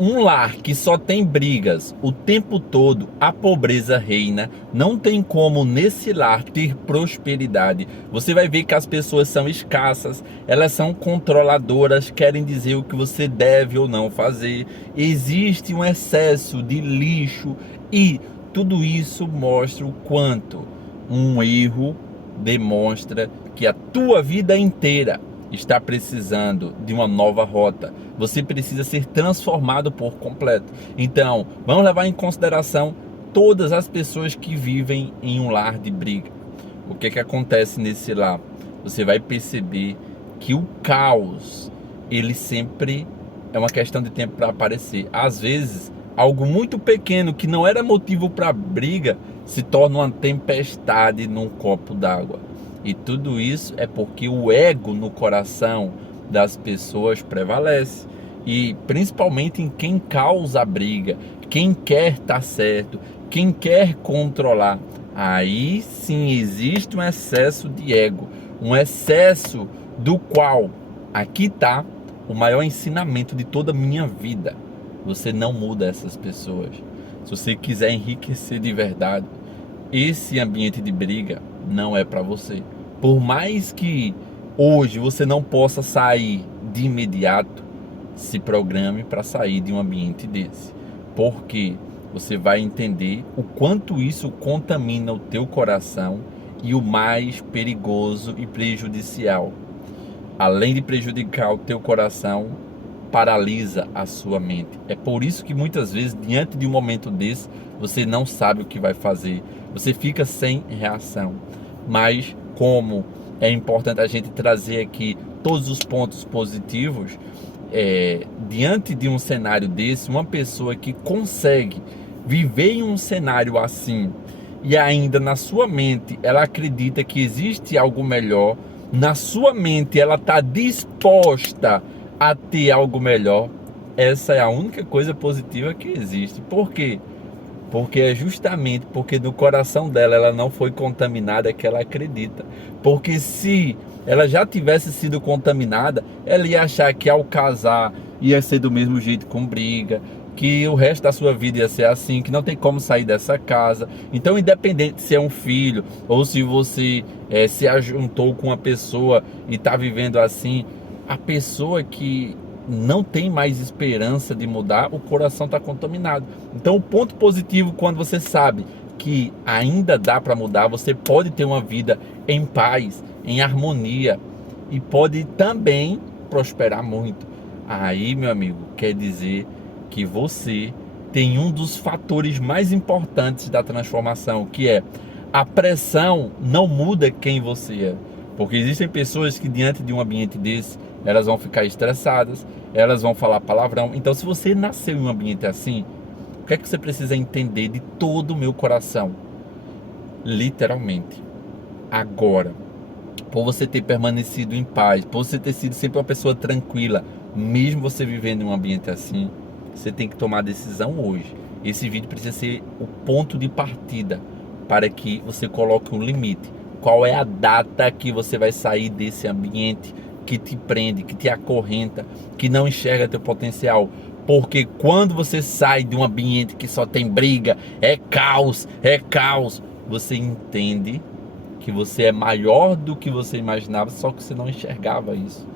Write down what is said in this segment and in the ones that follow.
Um lar que só tem brigas o tempo todo, a pobreza reina. Não tem como nesse lar ter prosperidade. Você vai ver que as pessoas são escassas, elas são controladoras, querem dizer o que você deve ou não fazer. Existe um excesso de lixo e tudo isso mostra o quanto um erro demonstra que a tua vida inteira está precisando de uma nova rota. Você precisa ser transformado por completo. Então, vamos levar em consideração todas as pessoas que vivem em um lar de briga. O que que acontece nesse lar? Você vai perceber que o caos, ele sempre é uma questão de tempo para aparecer. Às vezes, algo muito pequeno que não era motivo para briga se torna uma tempestade num copo d'água. E tudo isso é porque o ego no coração das pessoas prevalece. E principalmente em quem causa a briga, quem quer estar certo, quem quer controlar. Aí sim existe um excesso de ego, um excesso do qual aqui está o maior ensinamento de toda a minha vida. Você não muda essas pessoas. Se você quiser enriquecer de verdade, esse ambiente de briga não é para você. Por mais que hoje você não possa sair de imediato, se programe para sair de um ambiente desse. Porque você vai entender o quanto isso contamina o teu coração e o mais perigoso e prejudicial. Além de prejudicar o teu coração, paralisa a sua mente. É por isso que muitas vezes, diante de um momento desse, você não sabe o que vai fazer. Você fica sem reação. Mas como é importante a gente trazer aqui todos os pontos positivos, diante de um cenário desse, uma pessoa que consegue viver em um cenário assim e ainda na sua mente ela acredita que existe algo melhor, na sua mente ela está disposta a ter algo melhor, essa é a única coisa positiva que existe. Por quê? Porque é justamente porque no coração dela ela não foi contaminada que ela acredita. Porque se ela já tivesse sido contaminada, ela ia achar que ao casar ia ser do mesmo jeito, com briga, que o resto da sua vida ia ser assim, que não tem como sair dessa casa. Então, independente se é um filho ou se você se ajuntou com uma pessoa e está vivendo assim, a pessoa que não tem mais esperança de mudar, o coração está contaminado. Então o ponto positivo, quando você sabe que ainda dá para mudar, você pode ter uma vida em paz, em harmonia e pode também prosperar muito. Aí, meu amigo, quer dizer que você tem um dos fatores mais importantes da transformação, que é a pressão não muda quem você é. Porque existem pessoas que diante de um ambiente desse, elas vão ficar estressadas, elas vão falar palavrão. Então, se você nasceu em um ambiente assim, o que é que você precisa entender de todo o meu coração? Literalmente, agora, por você ter permanecido em paz, por você ter sido sempre uma pessoa tranquila, mesmo você vivendo em um ambiente assim, você tem que tomar a decisão hoje. Esse vídeo precisa ser o ponto de partida para que você coloque um limite. Qual é a data que você vai sair desse ambiente que te prende, que te acorrenta, que não enxerga teu potencial? Porque quando você sai de um ambiente que só tem briga, é caos, você entende que você é maior do que você imaginava, só que você não enxergava isso.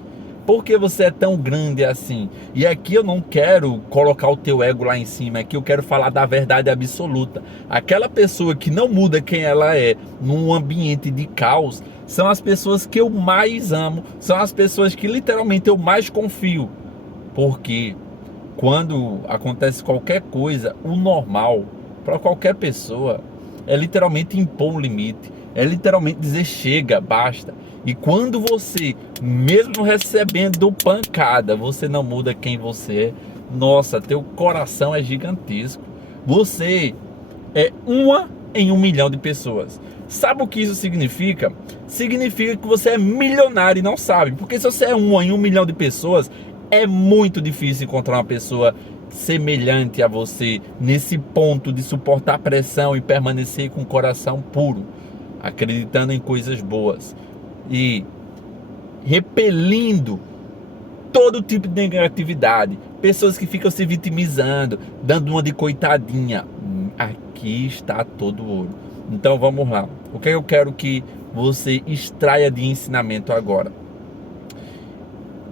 Por que você é tão grande assim? E aqui eu não quero colocar o teu ego lá em cima, aqui eu quero falar da verdade absoluta. Aquela pessoa que não muda quem ela é num ambiente de caos, são as pessoas que eu mais amo, são as pessoas que literalmente eu mais confio. Porque quando acontece qualquer coisa, o normal para qualquer pessoa é literalmente impor um limite, é literalmente dizer chega, basta. E quando você, mesmo recebendo pancada, você não muda quem você é, nossa, teu coração é gigantesco. Você é uma em 1 milhão de pessoas. Sabe o que isso significa? Significa que você é milionário e não sabe. Porque se você é uma em 1 milhão de pessoas, é muito difícil encontrar uma pessoa semelhante a você nesse ponto de suportar pressão e permanecer com o coração puro, acreditando em coisas boas e repelindo todo tipo de negatividade, pessoas que ficam se vitimizando, dando uma de coitadinha. Aqui está todo o ouro. Então vamos lá. O que eu quero que você extraia de ensinamento agora?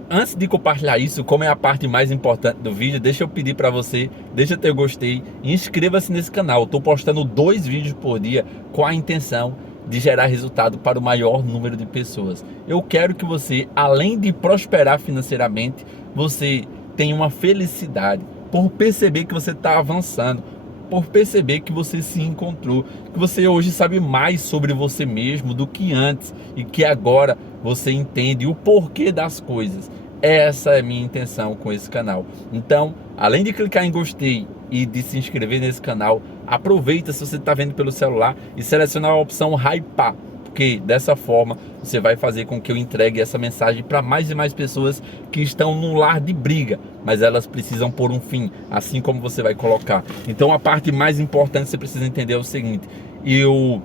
Antes de compartilhar isso, como é a parte mais importante do vídeo, deixa eu pedir para você, deixa teu gostei e inscreva-se nesse canal. Estou postando 2 vídeos por dia com a intenção de gerar resultado para o maior número de pessoas. Eu quero que você, além de prosperar financeiramente, você tenha uma felicidade por perceber que você está avançando, por perceber que você se encontrou, que você hoje sabe mais sobre você mesmo do que antes e que agora você entende o porquê das coisas. Essa é a minha intenção com esse canal. Então, além de clicar em gostei e de se inscrever nesse canal, aproveita se você está vendo pelo celular e seleciona a opção hypar, porque dessa forma você vai fazer com que eu entregue essa mensagem para mais e mais pessoas que estão num lar de briga, mas elas precisam pôr um fim, assim como você vai colocar. Então a parte mais importante que você precisa entender é o seguinte: eu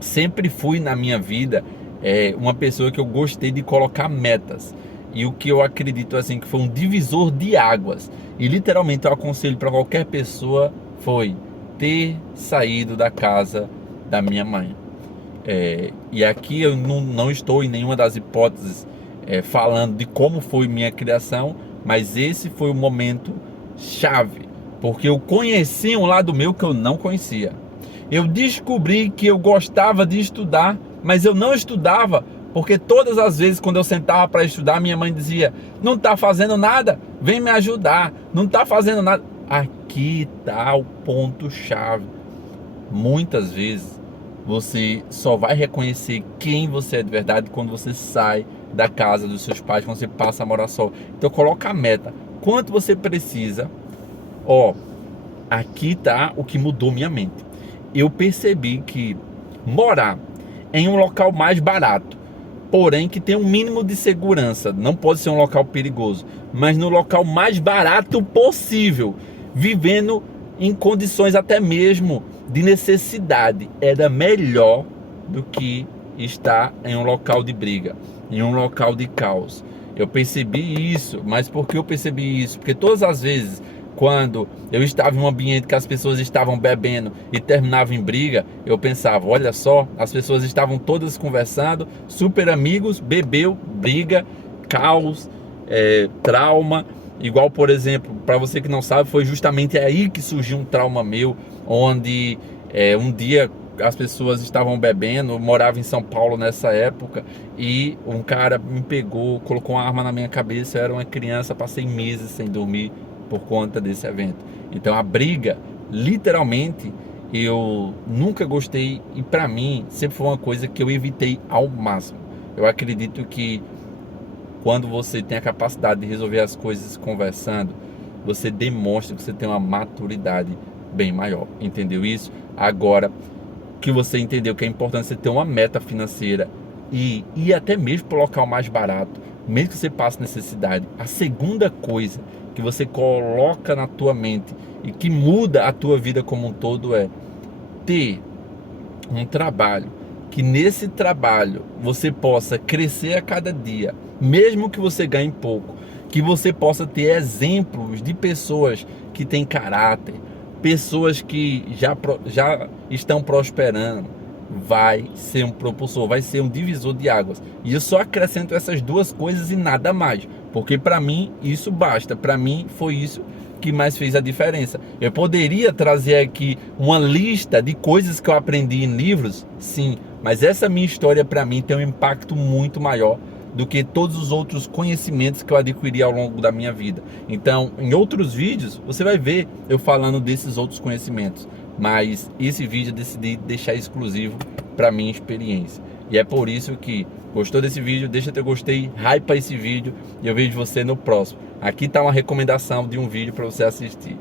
sempre fui na minha vida uma pessoa que eu gostei de colocar metas. E o que eu acredito assim que foi um divisor de águas, e literalmente eu aconselho para qualquer pessoa, foi ter saído da casa da minha mãe. E aqui eu não estou em nenhuma das hipóteses falando de como foi minha criação, mas esse foi o momento chave, porque eu conheci um lado meu que eu não conhecia. Eu descobri que eu gostava de estudar, mas eu não estudava, porque todas as vezes quando eu sentava para estudar, minha mãe dizia: não está fazendo nada, vem me ajudar, não está fazendo nada. Aqui está o ponto chave. Muitas vezes você só vai reconhecer quem você é de verdade quando você sai da casa dos seus pais, quando você passa a morar só. Então coloca a meta, quanto você precisa. Aqui tá o que mudou minha mente. Eu percebi que morar em um local mais barato, porém que tem um mínimo de segurança, não pode ser um local perigoso, mas no local mais barato possível, vivendo em condições até mesmo de necessidade, era melhor do que estar em um local de briga, em um local de caos. Eu percebi isso. Mas por que eu percebi isso? Porque todas as vezes quando eu estava em um ambiente que as pessoas estavam bebendo e terminavam em briga, eu pensava: olha só, as pessoas estavam todas conversando, super amigos, bebeu, briga, caos, trauma. Igual, por exemplo, para você que não sabe, foi justamente aí que surgiu um trauma meu, onde um dia as pessoas estavam bebendo. Eu morava em São Paulo nessa época, e um cara me pegou, colocou uma arma na minha cabeça. Eu era uma criança, passei meses sem dormir por conta desse evento. Então a briga, literalmente, eu nunca gostei, e para mim sempre foi uma coisa que eu evitei ao máximo. Eu acredito que quando você tem a capacidade de resolver as coisas conversando, você demonstra que você tem uma maturidade bem maior. Entendeu isso? Agora que você entendeu que é importante você ter uma meta financeira e ir até mesmo para o local mais barato, mesmo que você passe necessidade, a segunda coisa que você coloca na tua mente e que muda a tua vida como um todo é ter um trabalho, que nesse trabalho você possa crescer a cada dia, mesmo que você ganhe pouco, que você possa ter exemplos de pessoas que têm caráter, pessoas que já estão prosperando. Vai ser um propulsor, vai ser um divisor de águas. E eu só acrescento essas duas coisas e nada mais, porque para mim isso basta. Para mim foi isso que mais fez a diferença. Eu poderia trazer aqui uma lista de coisas que eu aprendi em livros, sim, mas essa minha história para mim tem um impacto muito maior do que todos os outros conhecimentos que eu adquiri ao longo da minha vida. Então, em outros vídeos, você vai ver eu falando desses outros conhecimentos, mas esse vídeo eu decidi deixar exclusivo para minha experiência. E é por isso que, gostou desse vídeo, deixa teu gostei, hypa esse vídeo, e eu vejo você no próximo. Aqui está uma recomendação de um vídeo para você assistir.